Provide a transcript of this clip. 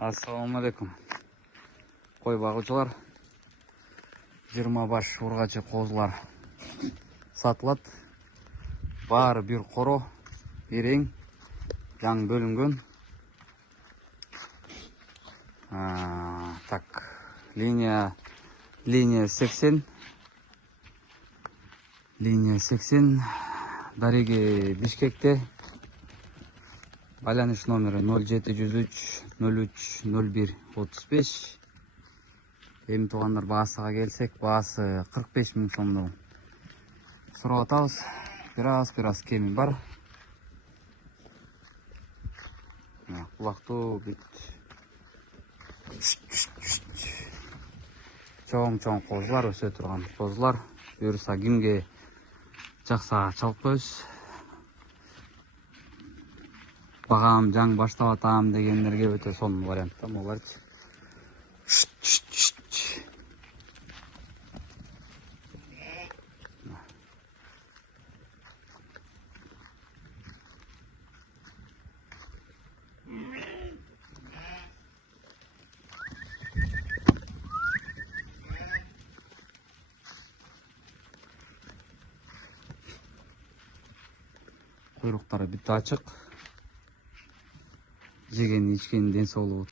Assalamu alaikum. Koy bagıcılar 20 baş urgачы kozlar satылат. Баары bir koro, ereң, жаң bölüнгөн. Так, линия 80. Линия 80. Дареги Бишкекте. Байланыш номері 0703 03 01 35. Эми туугандар, баасыга келсек, баасы 45 000 сомдон сурап атабыз. Бираз кеми бар. Кулактуу бүт чоң козулар, өсө турган козулар. Буюрса кимге жакса чалып коебуз. Багам жаң баштап атам дегендерге өтө сонун вариант да буларчы. Куйруктары бүт ачык. Жеген ичкен ден соолугу